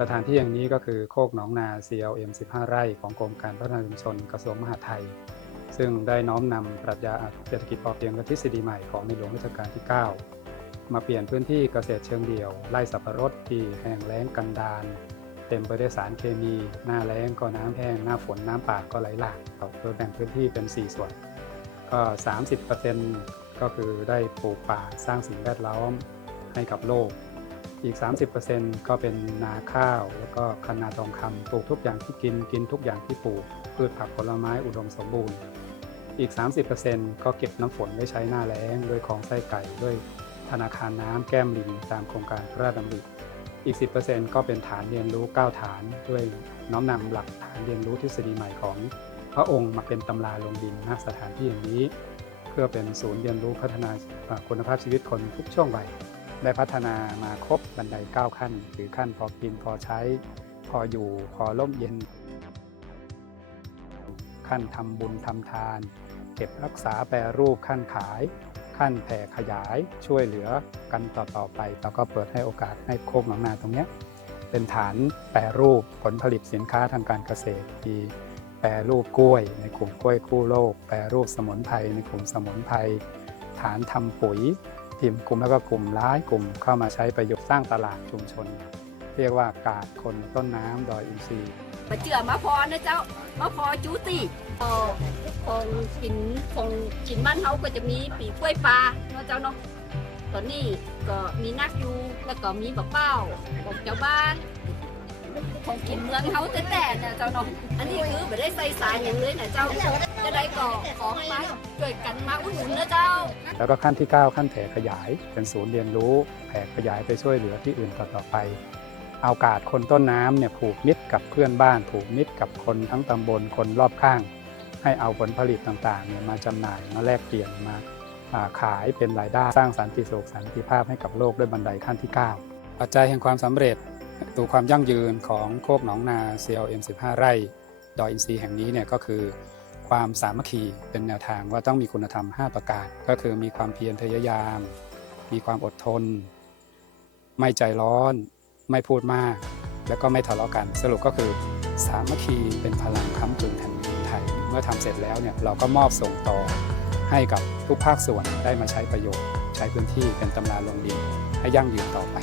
สถานที่อย่างนี้ก็คือโคกหนองนา CLM 15 ไร่ของกรมการพัฒนาชุมชนกระทรวงมหาดไทย ซึ่งได้น้อมนำปรัชญาเศรษฐกิจพอเพียงและทฤษฎีใหม่ของในหลวงรัชกาลที่ 9 มาเปลี่ยนพื้นที่เกษตรเชิงเดี่ยวไร่สับปะรดที่แห้งแล้งกันดารเต็มไปด้วยสารเคมี หน้าแล้งก็น้ำแห้ง หน้าฝนน้ำป่าก็ไหลหลากโดยแบ่งพื้นที่เป็น 4 ส่วน ก็ 30%ก็คือได้ปลูกป่าสร้างสิ่งแวดล้อมให้กับโลก อีก 30%ก็เป็นนาข้าว แล้วก็คันนาทองคำปลูกทุกอย่างที่กินกินทุกอย่างที่ปลูกพืชผักผลไม้อุดมสมบูรณ์ อีก 30%ก็เก็บน้ำฝนไว้ใช้หน้าแล้งด้วยของไส้ไก่ด้วยธนาคารน้ำแก้มลิงตามโครงการพระราชดำริอีก 10%ก็เป็นฐานเรียนรู้ 9 ฐาน ด้วยน้อมนำหลักฐานเรียนรู้ทฤษฎีใหม่ของ พระองค์มาเป็นตำราลงดินณสถานที่อย่างนี้ เพื่อเป็นศูนย์เรียนรู้พัฒนาคุณภาพชีวิตคนทุกช่วงวัย ได้พัฒนามาครบบันได 9 ขั้น คือขั้นพอกินพอใช้ พออยู่พอร่มเย็น ขั้นทำบุญทำทาน เก็บรักษาแปรรูปขั้นขาย ขั้นแผ่ขยายช่วยเหลือกันต่อๆไป แล้วก็เปิดให้โอกาสให้โคกหนองนาตรงนี้เป็นฐานแปรรูปผลผลิตสินค้าทางการเกษตรที่แปรรูปกล้วย ในกลุ่มกล้วยคู่โลก แปรรูปสมุนไพรในกลุ่มสมุนไพรฐานทำปุ๋ย ทีมกลุ่มแล้วก็กลุ่มร้ายกลุ่มเข้ามาใช้ประโยชน์สร้างตลาดชุมชน เรียกว่ากาดคนต้นน้ำดอยอินทรีย์มาเจือมาพอนะเจ้ามาพอจูติเอ่อของกินของกินบ้านเฮาก็จะมีปีกล้วยปลาเนาะเจ้าเนาะตอนนี้ก็มีนักยูแล้วก็มีบะเป้าของเจ้าบ้านของกินเมืองเฮาแต่แต่เนี่ยเจ้าเนาะอันนี้คือไม่ได้ใส่สารอย่างเลยนะเจ้า จะได้ก็ขอมาช่วยกันมาอุดหนุนนะเจ้า แล้วก็ขั้นที่ 9 ขั้นแผ่ขยายเป็นศูนย์เรียนรู้แผ่ขยายไปช่วยเหลือที่อื่นต่อๆไปเอากาดคนต้นน้ำเนี่ยผูกมิตรกับเพื่อนบ้าน ผูกมิตรกับคนทั้งตำบลคนรอบข้าง ให้เอาผลผลิตต่างๆเนี่ยมาจำหน่ายมาแลกเปลี่ยนมาอ่าขายเป็นรายได้สร้างสันติสุขสันติภาพให้กับโลกด้วยบันไดขั้นที่ 9 ปัจจัยแห่งความสำเร็จตัวความยั่งยืนของโคกหนองนา CLM 15 ไร่ ดอยอินทรีย์แห่งนี้เนี่ยก็คือ ความสามัคคีเป็นแนวทางว่าต้องมีคุณธรรม 5 ประการ ก็คือมีความเพียรพยายาม มีความอดทน ไม่ใจร้อน ไม่พูดมาก แล้วก็ไม่ทะเลาะกัน สรุปก็คือสามัคคีเป็นพลังค้ำจุนแผ่นดินไทย เมื่อทำเสร็จแล้วเนี่ยเราก็มอบส่งต่อให้กับทุกภาคส่วนได้มาใช้ประโยชน์ ใช้พื้นที่เป็นตำรานลงดินให้ยั่งยืนต่อไป